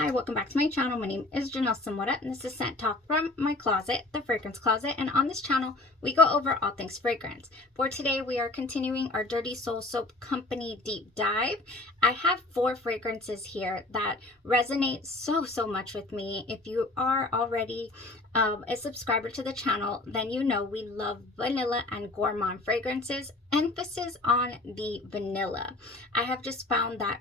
Hi, welcome back to my channel. My name is Janelle Samora, and this is Scent Talk from my closet, the fragrance closet. And on this channel, we go over all things fragrance. For today, we are continuing our Dirty Soul Soap Company deep dive. I have 4 fragrances here that resonate so much with me. If you are already a subscriber to the channel, then you know we love vanilla and gourmand fragrances. Emphasis on the vanilla. I have just found that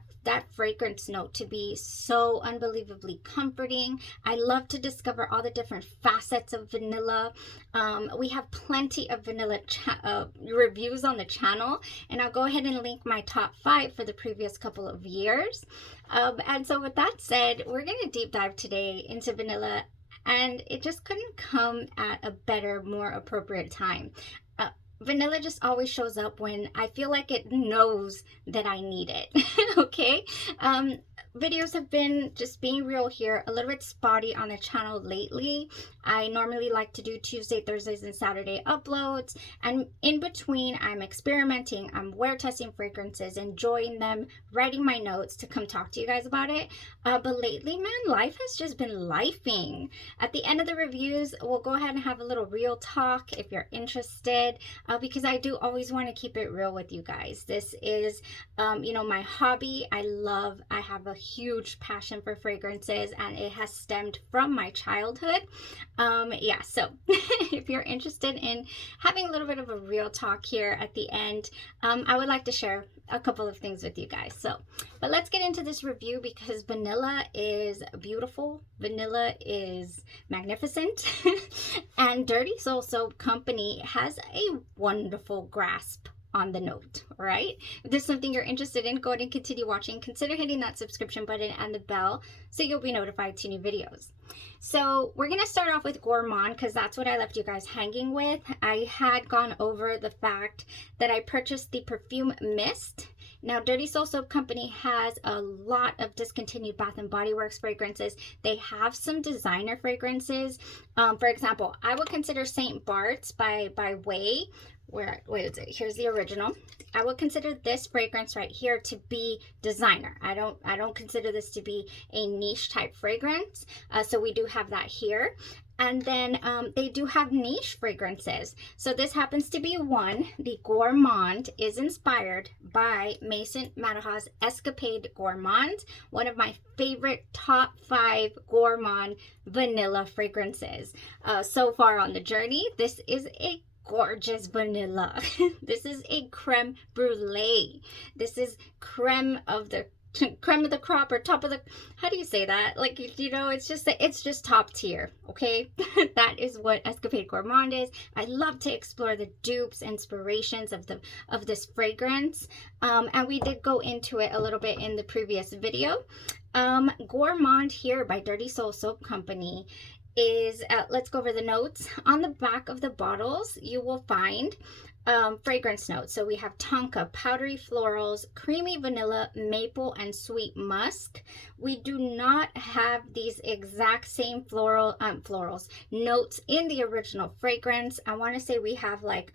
fragrance note to be so unbelievably comforting. I love to discover all the different facets of vanilla. We have plenty of vanilla reviews on the channel, and I'll go ahead and link my top 5 for the previous couple of years. And so with that said, we're going to deep dive today into vanilla, and it just couldn't come at a better, more appropriate time. Vanilla just always shows up when I feel like it knows that I need it. Okay. Videos have been, just being real here, a little bit spotty on the channel lately. I normally like to do Tuesday, Thursdays, and Saturday uploads, and in between I'm experimenting, I'm wear testing fragrances, enjoying them, writing my notes to come talk to you guys about it. But lately, man, life has just been lifing. At the end of the reviews, we'll go ahead and have a little real talk if you're interested, because I do always want to keep it real with you guys. This is you know, my hobby. I have a huge passion for fragrances, and it has stemmed from my childhood. Yeah, so if you're interested in having a little bit of a real talk here at the end, I would like to share a couple of things with you guys. But let's get into this review, because vanilla is beautiful, vanilla is magnificent, and Dirty Soul Soap Company has a wonderful grasp on the note. All right, if this is something you're interested in, go ahead and continue watching. Consider hitting that subscription button and the bell so you'll be notified to new videos. So we're gonna start off with Gourmand, because that's what I left you guys hanging with. I had gone over the fact that I purchased the perfume mist. Now, Dirty Soul Soap Company has a lot of discontinued Bath & Body Works fragrances. They have some designer fragrances. For example, I would consider St. Bart's by Way. Where is it? Here's the original. I would consider this fragrance right here to be designer. I don't consider this to be a niche type fragrance. So we do have that here. And then they do have niche fragrances. So this happens to be one. The Gourmand is inspired by Maison Margiela's Escapade Gourmande, one of my favorite top 5 gourmand vanilla fragrances. So far on the journey, this is a gorgeous vanilla. This is a creme brulee. This is creme of the crop, or top of the, how do you say that? Like, you know, it's just top tier. Okay. That is what Escapade Gourmande is. I love to explore the dupes, inspirations of this fragrance, and we did go into it a little bit in the previous video. Gourmand here by Dirty Soul Soap Company is, let's go over the notes. On the back of the bottles, you will find fragrance notes. So we have tonka, powdery florals, creamy vanilla, maple, and sweet musk. We do not have these exact same florals notes in the original fragrance. I want to say we have like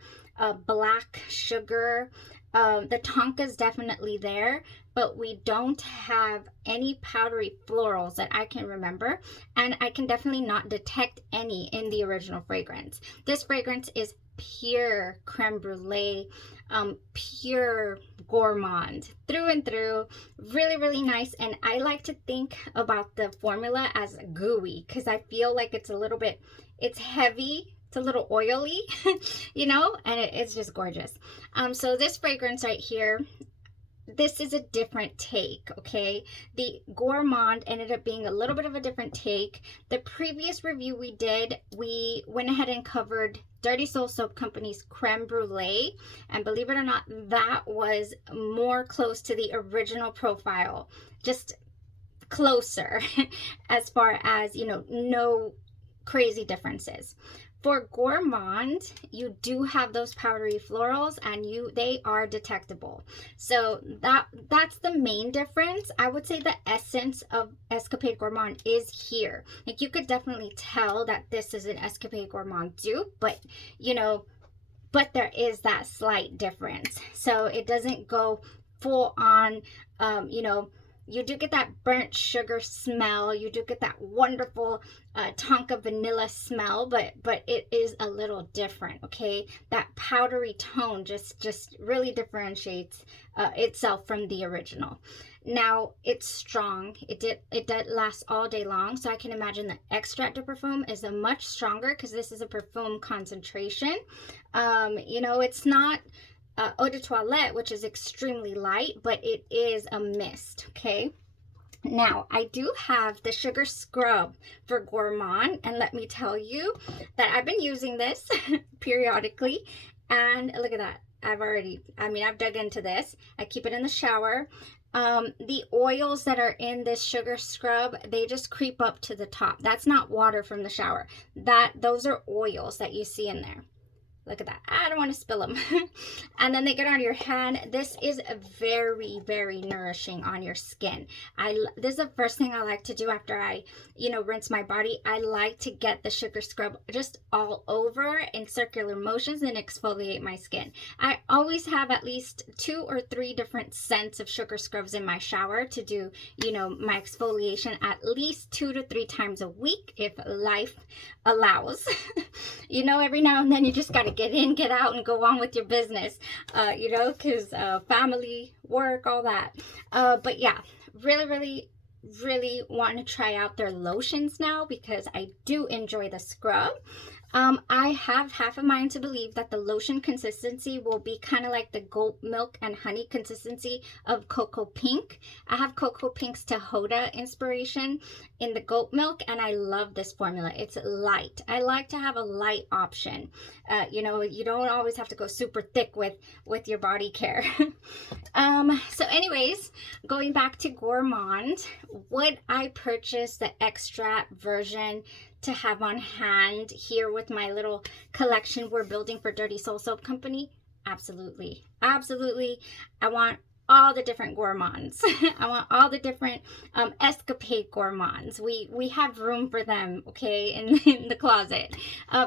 black sugar. The tonka is definitely there, but we don't have any powdery florals that I can remember, and I can definitely not detect any in the original fragrance. This fragrance is pure creme brulee, pure gourmand through and through. Really nice. And I like to think about the formula as gooey, because I feel like it's a little bit, it's heavy, it's a little oily, you know, and it's just gorgeous. So this fragrance right here, this is a different take. Okay, the Gourmand ended up being a little bit of a different take. The previous review we did, we went ahead and covered Dirty Soul Soap Company's creme brulee, and believe it or not, that was more close to the original profile, just closer as far as, you know, no crazy differences. For Gourmand, you do have those powdery florals, and they are detectable. So that's the main difference. I would say the essence of Escapade Gourmande is here. Like, you could definitely tell that this is an Escapade Gourmande dupe, but you know, but there is that slight difference. So it doesn't go full on, you know, you do get that burnt sugar smell. You do get that wonderful tonka vanilla smell, but it is a little different, okay? That powdery tone just really differentiates itself from the original. Now, it's strong. It did last all day long, so I can imagine the extrait de perfume is a much stronger, because this is a perfume concentration. You know, it's not eau de toilette, which is extremely light, but it is a mist, okay? Now, I do have the sugar scrub for Gourmand, and let me tell you that I've been using this periodically, and look at that. I've dug into this. I keep it in the shower. The oils that are in this sugar scrub, they just creep up to the top. That's not water from the shower. Those are oils that you see in there. Look at that. I don't want to spill them. And then they get on your hand. This is very, very nourishing on your skin. This is the first thing I like to do after I, rinse my body. I like to get the sugar scrub just all over in circular motions and exfoliate my skin. I always have at least 2 or 3 different scents of sugar scrubs in my shower to do, my exfoliation at least 2 to 3 times a week if life allows. Every now and then you just got to get in, get out, and go on with your business, because family, work, all that. But yeah, really want to try out their lotions now, because I do enjoy the scrub. I have half a mind to believe that the lotion consistency will be kind of like the goat milk and honey consistency of Cocoa Pink. I have Cocoa Pink's Tahoda inspiration in the goat milk, and I love this formula. It's light. I like to have a light option. You don't always have to go super thick with your body care. So anyways, going back to Gourmand, would I purchase the extract version to have on hand here with my little collection we're building for Dirty Soul Soap Company? Absolutely. I want all the different Gourmands. I want all the different Escapade Gourmands. We have room for them, okay, in the closet,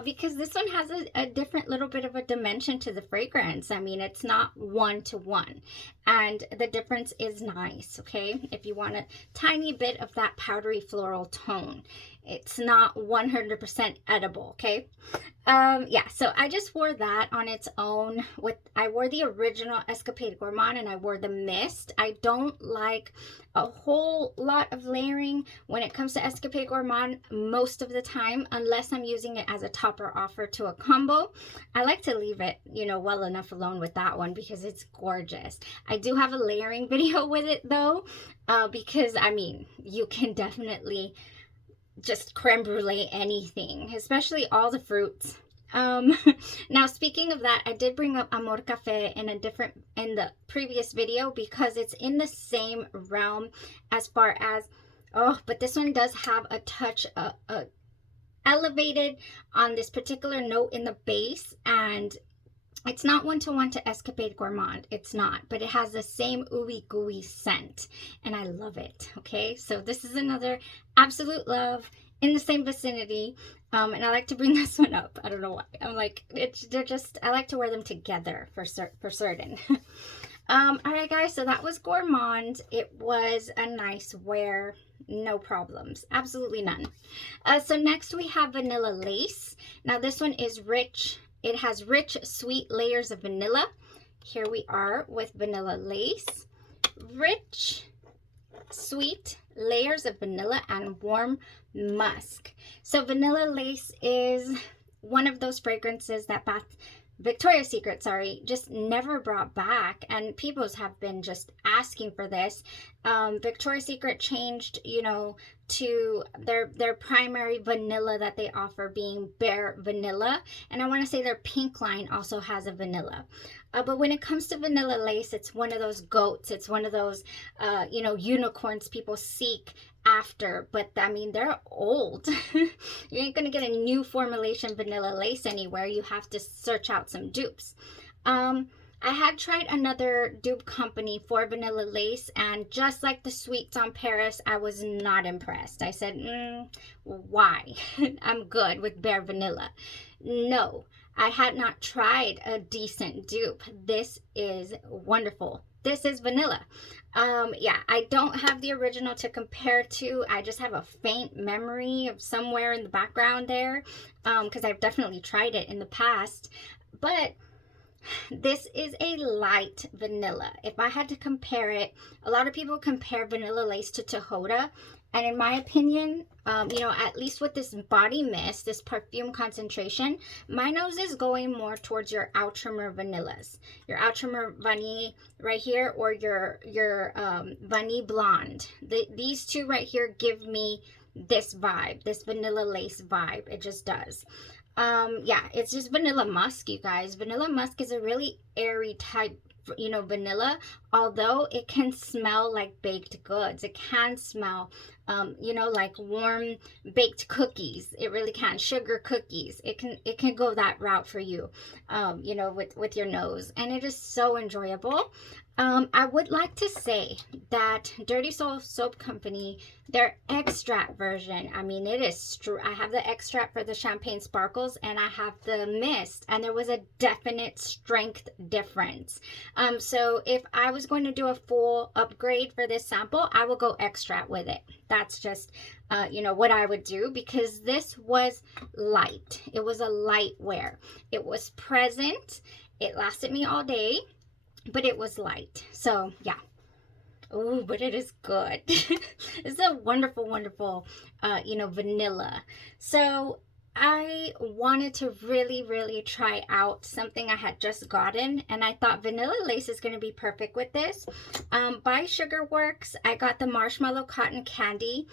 because this one has a different little bit of a dimension to the fragrance. I mean, it's not 1-to-1, and the difference is nice, okay? If you want a tiny bit of that powdery floral tone, it's not 100% edible, okay? Yeah, so I just wore that on its own. I wore the original Escapade Gourmand, and I wore the mist. I don't like a whole lot of layering when it comes to Escapade Gourmand most of the time, unless I'm using it as a topper offer to a combo. I like to leave it, well enough alone with that one, because it's gorgeous. I do have a layering video with it though, because I mean, you can definitely just creme brulee anything, especially all the fruits. Now, speaking of that, I did bring up Amore Caffé in the previous video, because it's in the same realm as far as, but this one does have a touch elevated on this particular note in the base, and it's not 1-to-1 to Escapade Gourmand. It's not, but it has the same ooey gooey scent, and I love it. Okay, so this is another absolute love in the same vicinity, and I like to bring this one up. I don't know why. I'm like, I like to wear them together for certain. All right, guys, so that was Gourmand. It was a nice wear, no problems, absolutely none. So next we have Vanilla Lace. Now this one is rich. It has rich, sweet layers of vanilla. Here we are with Vanilla Lace. Rich, sweet layers of vanilla and warm musk. So Vanilla Lace is one of those fragrances that Victoria's Secret, just never brought back, and people have been just asking for this. Victoria's Secret changed, to their primary vanilla that they offer being bare vanilla, and I want to say their pink line also has a vanilla. But when it comes to Vanilla Lace, it's one of those goats. It's one of those, unicorns people seek after, but I mean, they're old. You ain't gonna get a new formulation Vanilla Lace anywhere. You have to search out some dupes. I had tried another dupe company for Vanilla Lace, and just like the Sweets on Paris, I was not impressed. I said, why? I'm good with bare vanilla. No, I had not tried a decent dupe. This is wonderful. This is vanilla. Yeah, I don't have the original to compare to. I just have a faint memory of somewhere in the background there, because I've definitely tried it in the past. But this is a light vanilla. If I had to compare it, a lot of people compare Vanilla Lace to Tahoda. And in my opinion, you know, at least with this body mist, this perfume concentration, my nose is going more towards your Outre vanillas. Your Outre Vanille right here, or your Vanille Blonde. These two right here give me this vibe, this Vanilla Lace vibe. It just does. Yeah, it's just vanilla musk, you guys. Vanilla musk is a really airy type, you know, vanilla, although it can smell like baked goods. It can smell, you know, like warm baked cookies. It really can. Sugar cookies. It can go that route for you, you know, with your nose, and it is so enjoyable. I would like to say that Dirty Soul Soap Company, their extract version, I mean, it is I have the extract for the Champagne Sparkles, and I have the mist, and there was a definite strength difference. So if I was going to do a full upgrade for this sample, I will go extract with it. That's just, you know, what I would do, because this was light. It was a light wear. It was present. It lasted me all day, but it was light. So yeah. Oh, but it is good. It's a wonderful, wonderful, you know, vanilla. So I wanted to really try out something I had just gotten, and I thought Vanilla Lace is going to be perfect with this. By Sugarworks, I got the Marshmallow Cotton Candy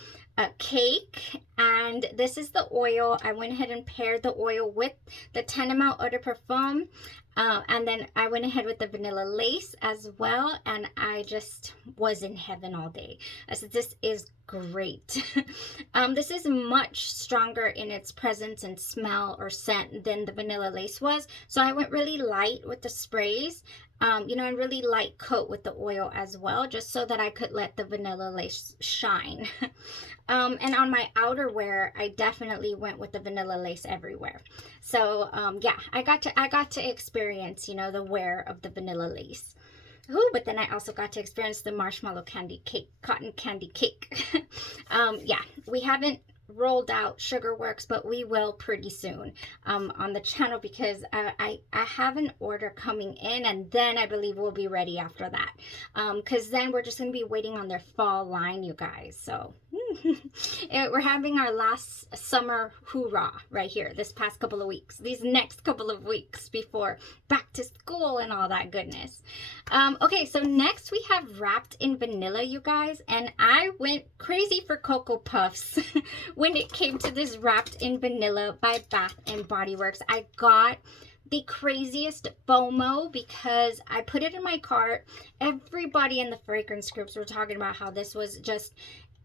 cake, and this is the oil. I went ahead and paired the oil with the 10 ml Eau de Parfum. And then I went ahead with the Vanilla Lace as well, and I just was in heaven all day. I said, this is great. This is much stronger in its presence and smell or scent than the Vanilla Lace was. So I went really light with the sprays, you know, and really light coat with the oil as well, just so that I could let the Vanilla Lace shine. And on my outerwear, I definitely went with the Vanilla Lace everywhere. So yeah, I got to experience, you know, the wear of the Vanilla Lace. Ooh, but then I also got to experience the Marshmallow Candy Cake, Cotton Candy Cake. Yeah, we haven't rolled out Sugarworks, but we will pretty soon on the channel, because I have an order coming in, and then I believe we'll be ready after that, because then we're just going to be waiting on their fall line, you guys. So we're having our last summer hoorah right here this past couple of weeks, these next couple of weeks before back to school and all that goodness. Okay, so next we have Wrapped in Vanilla, you guys, and I went crazy for Cocoa Puffs when it came to this Wrapped in Vanilla by Bath and Body Works. I got the craziest FOMO because I put it in my cart. Everybody in the fragrance groups were talking about how this was just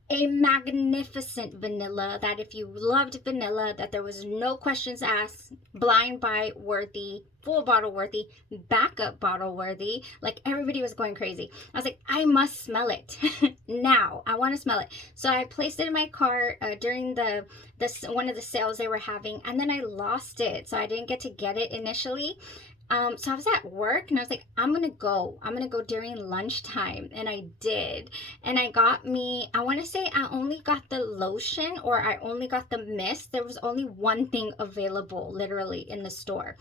a magnificent vanilla, that if you loved vanilla, that there was no questions asked, blind buy worthy, full bottle worthy, backup bottle worthy. Like, everybody was going crazy. I was like, I must smell it now. I want to smell it. So I placed it in my cart during the one of the sales they were having, and then I lost it, so I didn't get to get it initially. So I was at work, and I was like, I'm gonna go during lunchtime, and I did. And I got me, I want to say I only got the lotion, or I only got the mist. There was only one thing available literally in the store.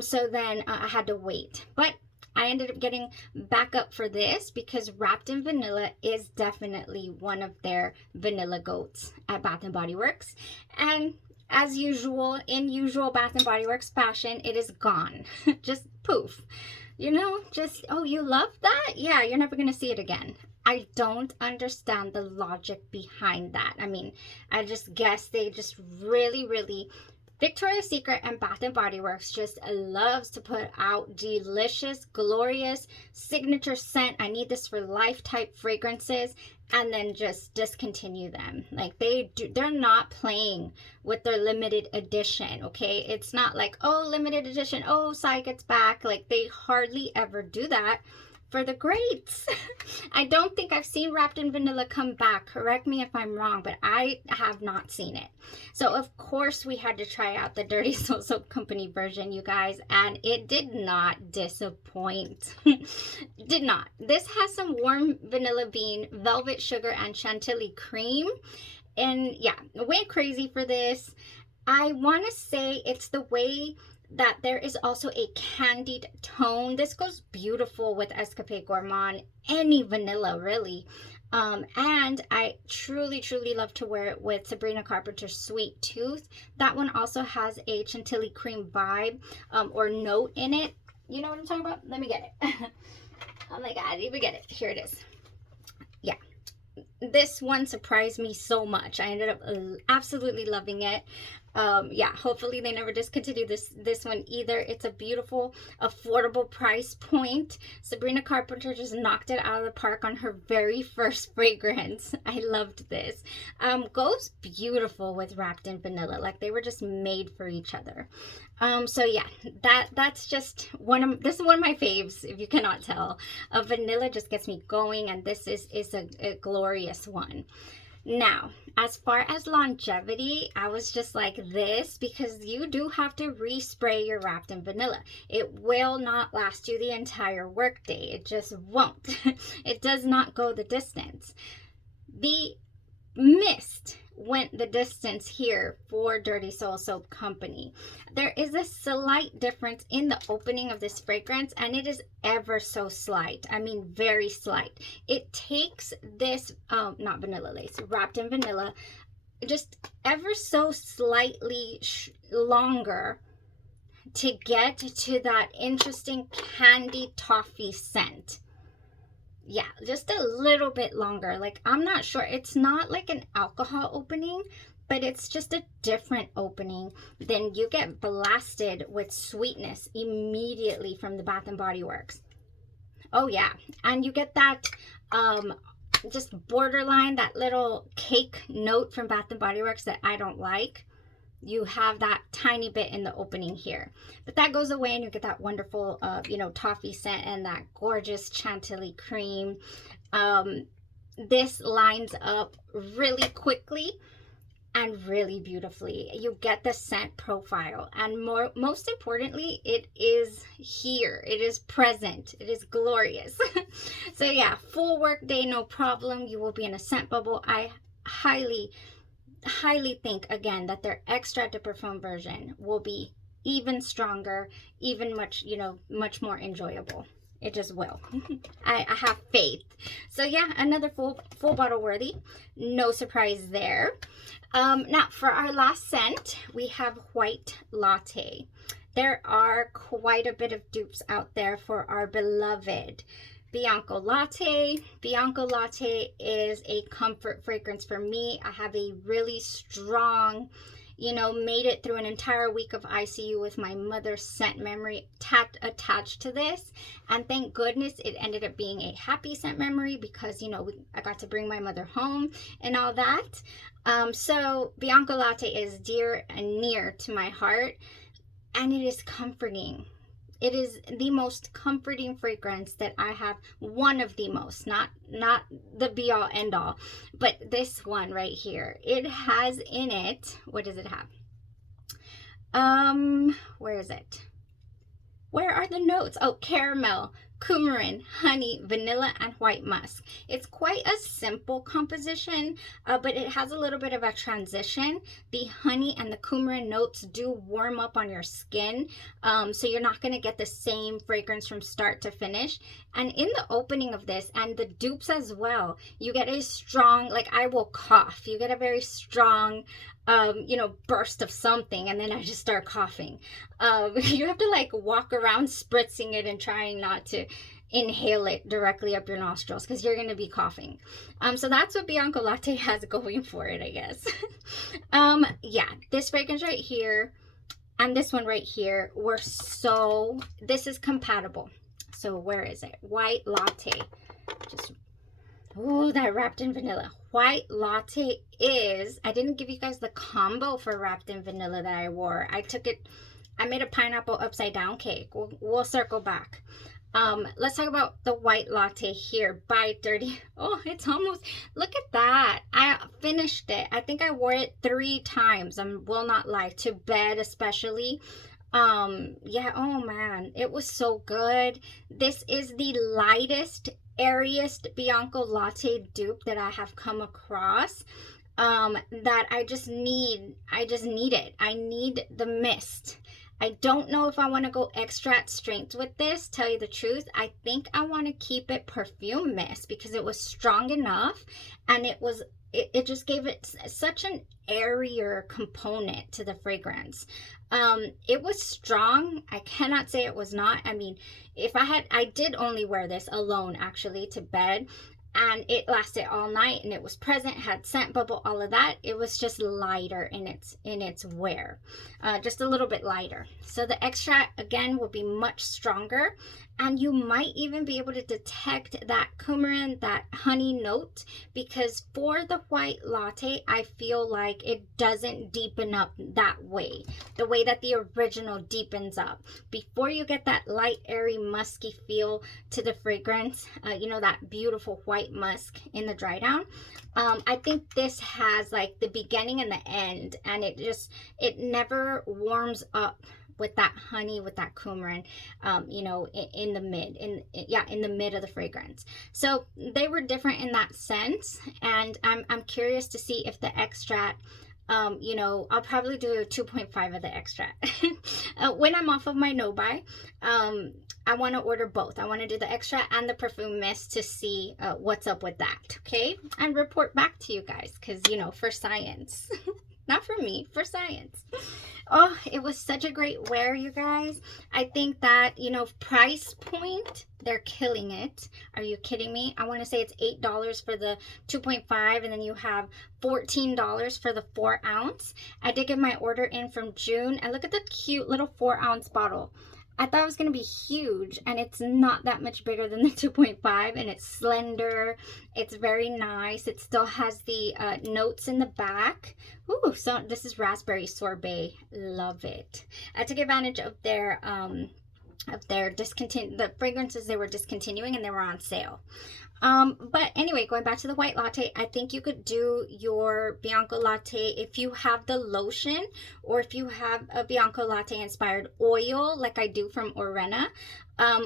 So then I had to wait, but I ended up getting back up for this because Wrapped in Vanilla is definitely one of their vanilla goats at Bath and Body Works. And as usual, in usual Bath and Body Works fashion, it is gone. Just poof. You know, just, oh, you love that? Yeah, you're never going to see it again. I don't understand the logic behind that. I mean, I just guess they just really, Victoria's Secret and Bath and Body Works just loves to put out delicious, glorious, signature scent, I need this for life type fragrances. and then just discontinue them. Like they're not playing with their limited edition, okay? It's not like, oh, limited edition, oh, Psy gets back. Like they hardly ever do that for the greats. I don't think I've seen Wrapped in Vanilla come back. Correct me if I'm wrong, but I have not seen it. So of course we had to try out the Dirty Soul Soap Company version, you guys, and it did not disappoint. Did not. This has some warm vanilla bean, velvet sugar, and chantilly cream. And yeah, went crazy for this. I want to say it's the way that there is also a candied tone. This goes beautiful with Escapade Gourmande, any vanilla really. And I truly love to wear it with Sabrina Carpenter's Sweet Tooth. That one also has a chantilly cream vibe or note in it. You know what I'm talking about? Let me get it. Oh my god, let me get it. Here it is. Yeah, this one surprised me so much. I ended up absolutely loving it. Yeah, hopefully they never discontinue this one either. It's a beautiful, affordable price point. Sabrina Carpenter just knocked it out of the park on her very first fragrance. I loved this. Goes beautiful with Wrapped in Vanilla. Like they were just made for each other. So yeah, that's just this is one of my faves, if you cannot tell. Vanilla just gets me going, and this is a glorious one. Now, as far as longevity, I was just like this because you do have to respray your Wrapped in Vanilla. It will not last you the entire workday. It just won't. It does not go the distance. The mist went the distance here for Dirty Soul Soap Company. There is a slight difference in the opening of this fragrance, and it is ever so slight. I mean, very slight. It takes this, not vanilla lace, Wrapped in Vanilla, just ever so slightly longer to get to that interesting candy toffee scent. Yeah, just a little bit longer. Like, I'm not sure. It's not like an alcohol opening, but it's just a different opening. Then you get blasted with sweetness immediately from the Bath & Body Works. Oh, yeah. And you get that just borderline, that little cake note from Bath & Body Works that I don't like. You have that tiny bit in the opening here, but that goes away and you get that wonderful you know, toffee scent and that gorgeous chantilly cream. This lines up really quickly and really beautifully. You get the scent profile, and most importantly, it is here. It is present. It is glorious. So yeah, full work day, no problem. You will be in a scent bubble. I highly think again that their extrait de parfum version will be even stronger, even much more enjoyable. It just will. I have faith. So yeah, another full bottle worthy. No surprise there. Now for our last scent, we have White Latte. There are quite a bit of dupes out there for our beloved Bianco Latte. Bianco Latte is a comfort fragrance for me. I have a really strong, made it through an entire week of ICU with my mother's scent memory attached to this. And thank goodness it ended up being a happy scent memory because, I got to bring my mother home and all that. So Bianco Latte is dear and near to my heart, and it is comforting. It is the most comforting fragrance that I have. One of the most, not the be all end all, but this one right here. It has in it, what does it have? Where is it? Where are the notes? Oh, caramel, coumarin, honey, vanilla, and white musk. It's quite a simple composition, but it has a little bit of a transition. The honey and the coumarin notes do warm up on your skin, so you're not going to get the same fragrance from start to finish. And in the opening of this, and the dupes as well, you get a strong, like I will cough. You get a very strong burst of something, and then I just start coughing. You have to like walk around spritzing it and trying not to inhale it directly up your nostrils because you're going to be coughing. So that's what Bianco Latte has going for it, I guess. Yeah, this fragrance right here and this one right here this is compatible. So where is it? White Latte. Just Oh, that wrapped in vanilla. White latte is, I didn't give you guys the combo for wrapped in vanilla that I wore. I made a pineapple upside down cake. We'll circle back. Let's talk about the white latte here by Dirty. Oh, it's almost, look at that. I finished it. I think I wore it 3 times. I will not lie, to bed especially. Yeah, oh man, it was so good. This is the lightest, airiest Bianco latte dupe that I have come across. That I just need it. I need the mist. I don't know if I want to go extract strength with this, tell you the truth. I think I want to keep it perfume mist because it was strong enough, and it just gave it such an airier component to the fragrance. It was strong. I cannot say it was not. I mean, I did only wear this alone actually to bed, and it lasted all night, and it was present, had scent bubble, all of that. It was just lighter in its wear, just a little bit lighter. So the extract again will be much stronger, and you might even be able to detect that coumarin, that honey note, because for the white latte, I feel like it doesn't deepen up that way, the way that the original deepens up. Before you get that light, airy, musky feel to the fragrance, you know, that beautiful white musk in the dry down. I think this has like the beginning and the end, and it never warms up with that honey, with that coumarin, you know, in the mid of the fragrance. So they were different in that sense, and I'm curious to see if the extract, you know, I'll probably do a 2.5 of the extract. When I'm off of my no-buy, I want to order both. I want to do the extract and the perfume mist to see what's up with that, okay? And report back to you guys, because, you know, for science. Not for me, for science. Oh, it was such a great wear, you guys. I think that, you know, price point, they're killing it. Are you kidding me? I want to say it's $8 for the 2.5, and then you have $14 for the 4 ounce. I did get my order in from June, and look at the cute little 4 ounce bottle. I thought it was going to be huge, and it's not that much bigger than the 2.5, and it's slender. It's very nice. It still has the notes in the back. Ooh, so this is raspberry sorbet. Love it. I took advantage of their the fragrances they were discontinuing, and they were on sale. But anyway, going back to the white latte, I think you could do your Bianco latte if you have the lotion, or if you have a Bianco latte inspired oil like I do from Orena,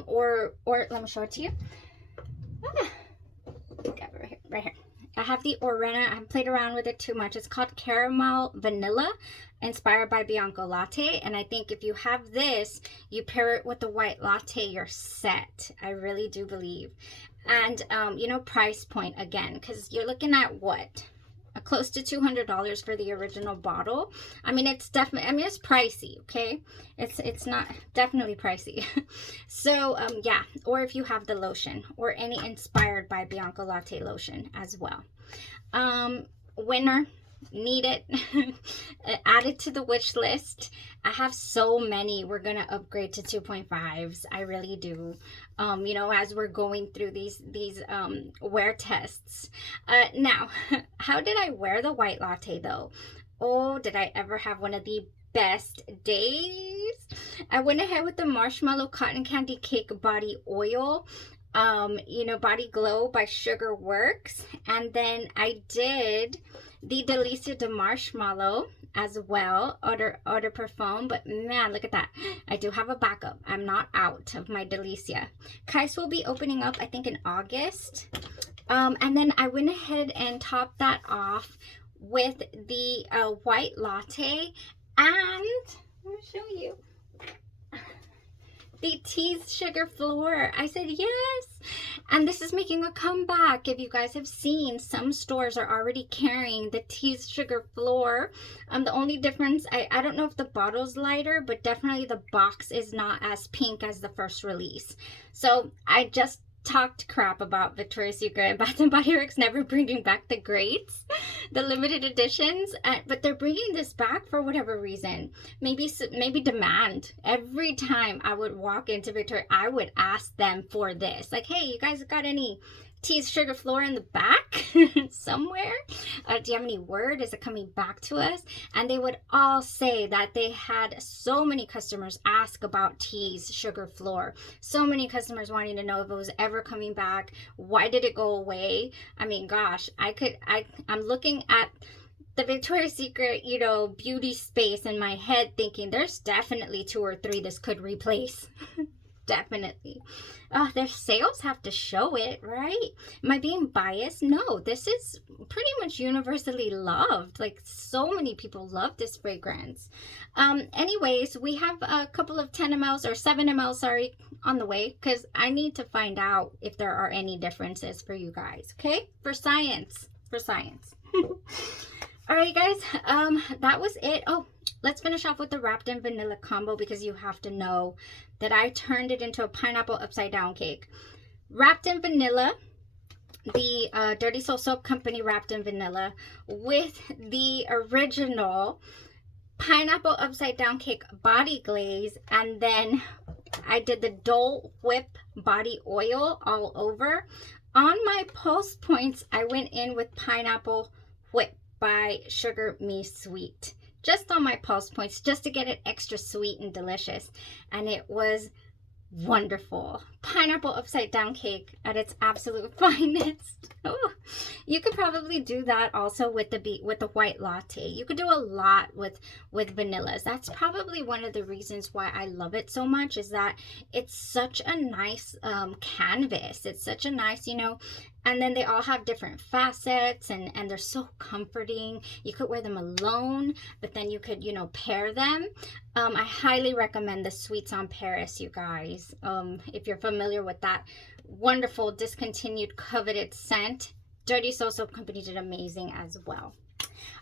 or let me show it to you. Got it right here. I have the Orena. I haven't played around with it too much. It's called Caramel Vanilla, inspired by Bianco latte. And I think if you have this, you pair it with the white latte, you're set. I really do believe. And you know, price point again, because you're looking at what, close to $200 for the original bottle. I mean, it's definitely, I mean, it's pricey, okay? It's not, definitely pricey. So yeah, or if you have the lotion, or any inspired by Bianco latte lotion as well. Winner, need it. Add it to the wish list. I have so many. We're gonna upgrade to 2.5s. I really do. You know, as we're going through these wear tests. Now, how did I wear the white latte though? Oh, did I ever have one of the best days? I went ahead with the Marshmallow Cotton Candy Cake Body Oil. You know, Body Glow by Sugar Works. And then I did the Delicia de Marshmallow as well, Eau de Parfum. But man, look at that. I do have a backup. I'm not out of my Delicia. Kais will be opening up, I think, in August. And then I went ahead and topped that off with the white latte. And let me show you. The Teased Sugar Floor. I said yes. And this is making a comeback. If you guys have seen, some stores are already carrying the Teased Sugar Floor. The only difference, I don't know if the bottle's lighter, but definitely the box is not as pink as the first release. So I just talked crap about Victoria's Secret and Bath & Body Works never bringing back the greats, the limited editions, but they're bringing this back for whatever reason. Maybe demand. Every time I would walk into Victoria, I would ask them for this. Like, hey, you guys got any Tease Sugar Floor in the back somewhere? Do you have any word? Is it coming back to us? And they would all say that they had so many customers ask about Tease Sugar Floor. So many customers wanting to know if it was ever coming back. Why did it go away? I mean, gosh, I'm looking at the Victoria's Secret, you know, beauty space in my head thinking there's definitely 2 or 3 this could replace. Definitely. Their sales have to show it, right? Am I being biased? No, this is pretty much universally loved. Like, so many people love this fragrance. Anyways, we have a couple of 10 mls or 7 mls, sorry, on the way, because I need to find out if there are any differences for you guys, okay? For science. All right, guys, that was it. Oh, let's finish off with the wrapped in vanilla combo, because you have to know that I turned it into a pineapple upside down cake. Wrapped in vanilla, the Dirty Soul Soap Company wrapped in vanilla with the original pineapple upside down cake body glaze, and then I did the Dole Whip body oil all over. On my pulse points, I went in with pineapple whip by Sugar Me Sweet, just on my pulse points, just to get it extra sweet and delicious. And it was wonderful. Pineapple upside down cake at its absolute finest. Oh, you could probably do that also with the white latte. You could do a lot with vanillas. That's probably one of the reasons why I love it so much, is that it's such a nice canvas. It's such a nice, you know, and then they all have different facets, and they're so comforting. You could wear them alone, but then you could, you know, pair them. I highly recommend the Sweets on Paris, you guys. If you're familiar with that wonderful discontinued coveted scent, Dirty Soul Soap Company did amazing as well.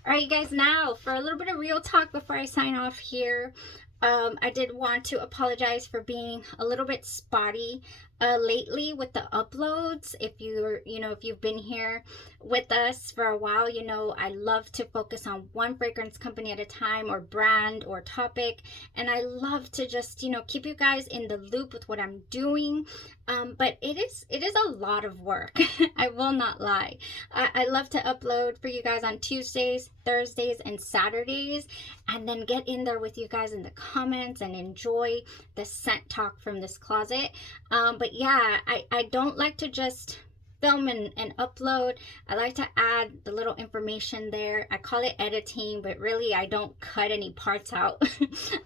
All right, you guys, now for a little bit of real talk before I sign off here. I did want to apologize for being a little bit spotty lately with the uploads. If you've been here with us for a while, you know I love to focus on one fragrance company at a time, or brand, or topic, and I love to just, you know, keep you guys in the loop with what I'm doing. But it is a lot of work. I will not lie. I love to upload for you guys on Tuesdays, Thursdays, and Saturdays, and then get in there with you guys in the comments and enjoy the scent talk from this closet. But yeah, I don't like to just film and upload. I like to add the little information there. I call it editing, but really I don't cut any parts out.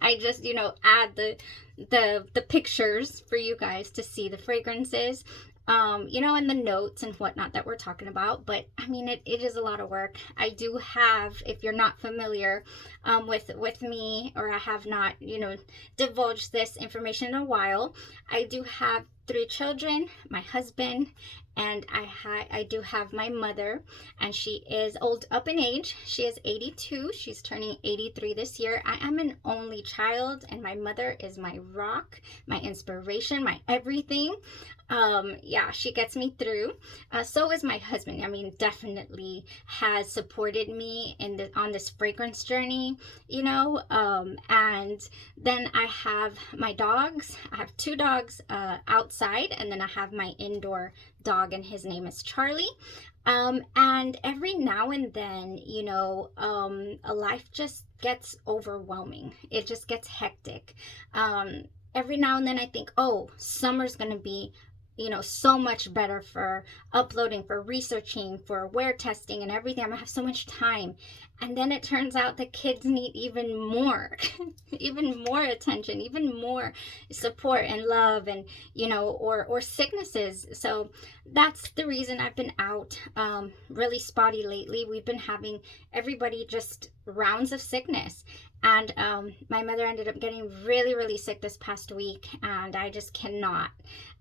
I just, you know, add the pictures for you guys to see the fragrances, you know, and the notes and whatnot that we're talking about. But I mean, it is a lot of work. I do have, if you're not familiar with me, or I have not, you know, divulged this information in a while, I do have 3 children, my husband, and I do have my mother, and she is old up in age. She is 82. She's turning 83 this year. I am an only child, and my mother is my rock, my inspiration, my everything. Yeah, she gets me through. So is my husband. I mean, definitely has supported me on this fragrance journey, you know. And then I have my dogs. I have 2 dogs outside, and then I have my indoor dog, and his name is Charlie. And every now and then, you know, a life just gets overwhelming. It just gets hectic. Every now and then I think, oh, summer's gonna be, you know, so much better for uploading, for researching, for wear testing and everything. I'm gonna have so much time. And then it turns out the kids need even more, even more attention, even more support and love, and, you know, or sicknesses. So that's the reason I've been out really spotty lately. We've been having everybody just rounds of sickness. And my mother ended up getting really, really sick this past week, and I just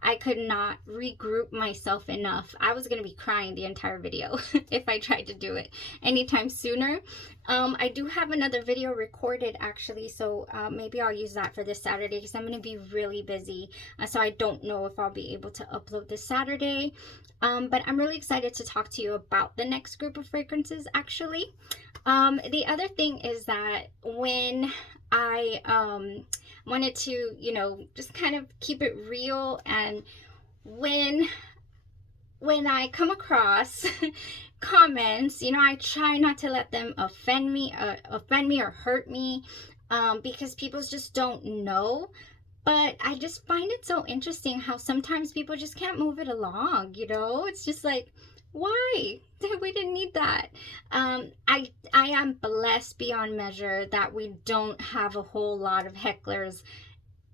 I could not regroup myself enough. I was going to be crying the entire video if I tried to do it anytime sooner. I do have another video recorded, actually, so maybe I'll use that for this Saturday, because I'm going to be really busy. So I don't know if I'll be able to upload this Saturday. But I'm really excited to talk to you about the next group of fragrances, actually. The other thing is that when I wanted to, 'just kind of keep it real, and when when I come across comments, you know, I try not to let them offend me or hurt me, because people just don't know. But I just find it so interesting how sometimes people just can't move it along, you know? It's just like, why? We didn't need that. I am blessed beyond measure that we don't have a whole lot of hecklers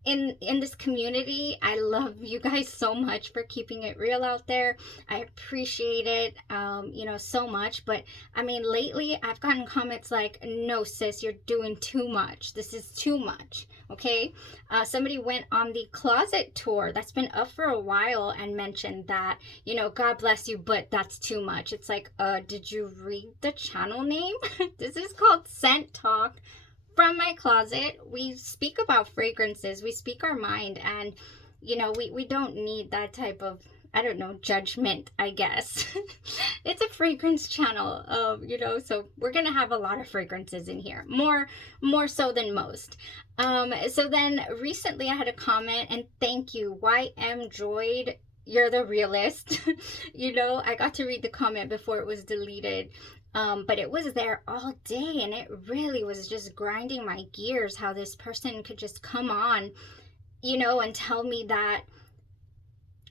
in this community. I love you guys so much for keeping it real out there. I appreciate it, you know, so much. But I mean, lately I've gotten comments like, no sis, you're doing too much, this is too much. Okay, somebody went on the closet tour that's been up for a while and mentioned that, you know, God bless you, but that's too much. It's like, did you read the channel name? This is called Scent Talk from my closet. We speak about fragrances, we speak our mind, and you know, we don't need that type of, I don't know, judgment, I guess. It's a fragrance channel, you know, so we're gonna have a lot of fragrances in here, more so than most. So then recently I had a comment, and thank you, YM Droid, you're the realist. You know, I got to read the comment before it was deleted. But it was there all day, and it really was just grinding my gears how this person could just come on, you know, and tell me that,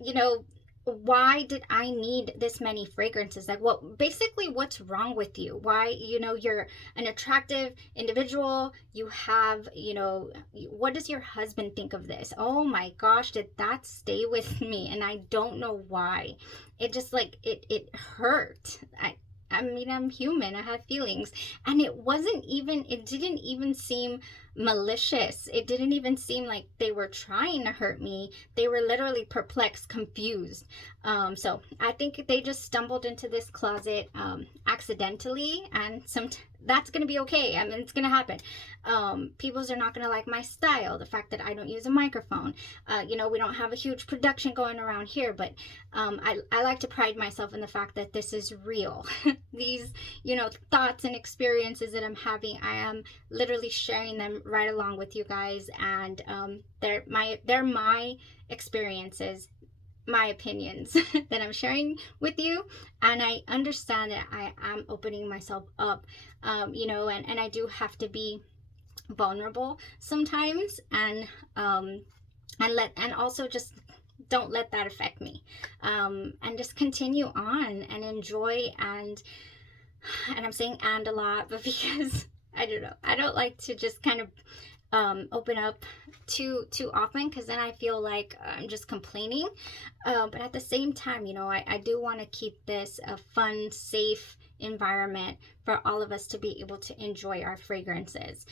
you know, why did I need this many fragrances? Like, what, basically, what's wrong with you? Why, you know, you're an attractive individual, you have, you know, what does your husband think of this? Oh my gosh, did that stay with me? And I don't know why. It just like, it hurt. I mean, I'm human, I have feelings. And it didn't even seem malicious. It didn't even seem like they were trying to hurt me. They were literally perplexed, confused. So I think they just stumbled into this closet accidentally, and that's gonna be okay. I mean, it's gonna happen. People's are not gonna like my style, the fact that I don't use a microphone. You know, we don't have a huge production going around here, but I like to pride myself in the fact that this is real. These, you know, thoughts and experiences that I'm having, I am literally sharing them right along with you guys, and they're my experiences, my opinions that I'm sharing with you. And I understand that I am opening myself up, you know, and I do have to be vulnerable sometimes, and also just don't let that affect me, and just continue on and enjoy. And I'm saying "and" a lot, but because I don't know, I don't like to just kind of open up too often, because then I feel like I'm just complaining. But at the same time, you know, I do want to keep this a fun, safe environment for all of us to be able to enjoy our fragrances,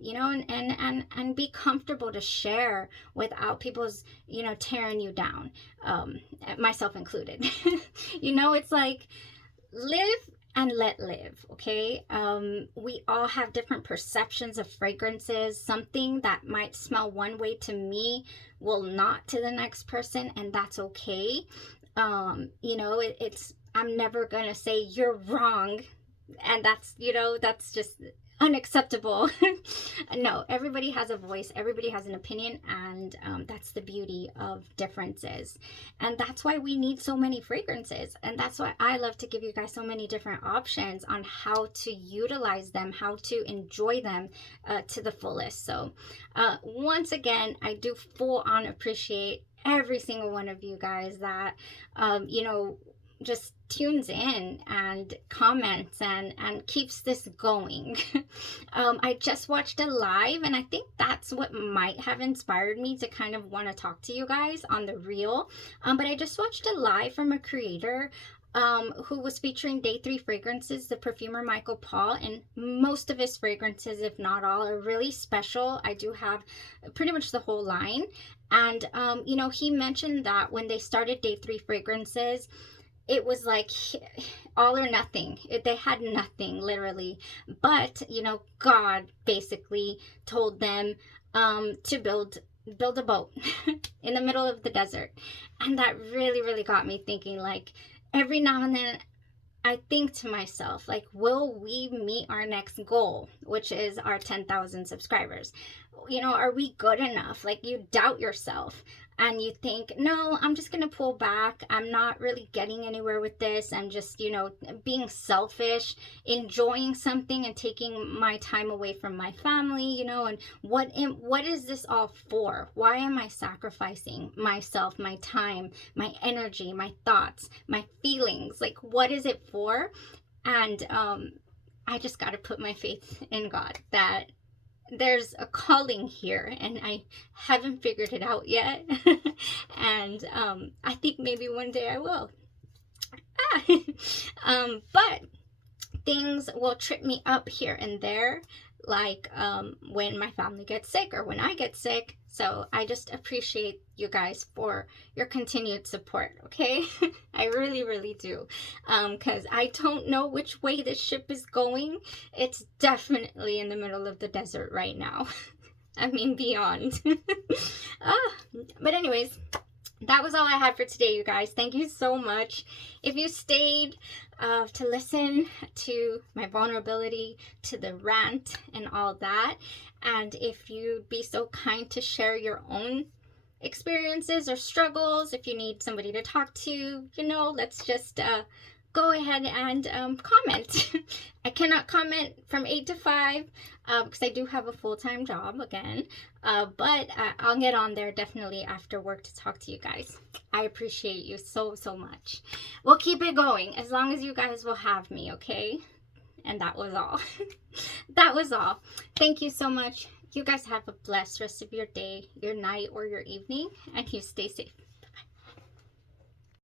you know, and be comfortable to share without people's, you know, tearing you down, myself included. You know, it's like, live and let live. Okay, we all have different perceptions of fragrances. Something that might smell one way to me will not to the next person, and that's okay. You know, I'm never gonna say you're wrong, and that's, you know, that's just unacceptable. No, everybody has a voice, everybody has an opinion, and that's the beauty of differences. And that's why we need so many fragrances, and that's why I love to give you guys so many different options on how to utilize them, how to enjoy them to the fullest. So once again, I do full on appreciate every single one of you guys that you know, just tunes in and comments and keeps this going. I just watched a live, and I think that's what might have inspired me to kind of want to talk to you guys on the reel. But I just watched a live from a creator who was featuring day 3 fragrances, the perfumer Michael Paul, and most of his fragrances, if not all, are really special. I do have pretty much the whole line. And you know, he mentioned that when they started day 3 fragrances, it was like all or nothing. They had nothing, literally. But, you know, God basically told them to build a boat in the middle of the desert. And that really, really got me thinking. Like, every now and then, I think to myself, like, will we meet our next goal, which is our 10,000 subscribers? you know, are we good enough? Like, you doubt yourself and you think, no, I'm just going to pull back. I'm not really getting anywhere with this. I'm just, you know, being selfish, enjoying something and taking my time away from my family, you know, and what is this all for? Why am I sacrificing myself, my time, my energy, my thoughts, my feelings? Like, what is it for? And I just got to put my faith in God that there's a calling here and I haven't figured it out yet. And I think maybe one day I will. But things will trip me up here and there, like when my family gets sick or when I get sick. So I just appreciate you guys for your continued support, okay? I really, really do. Because I don't know which way this ship is going. It's definitely in the middle of the desert right now. I mean, beyond. But anyways, that was all I had for today, you guys. Thank you so much. If you stayed to listen to my vulnerability, to the rant and all that, and if you'd be so kind to share your own experiences or struggles, if you need somebody to talk to, you know, let's just go ahead and comment. I cannot comment from 8 to 5 because I do have a full-time job again, but I'll get on there definitely after work to talk to you guys. I appreciate you so, so much. We'll keep it going as long as you guys will have me, okay? And that was all. That was all. Thank you so much. You guys have a blessed rest of your day, your night, or your evening, and you stay safe.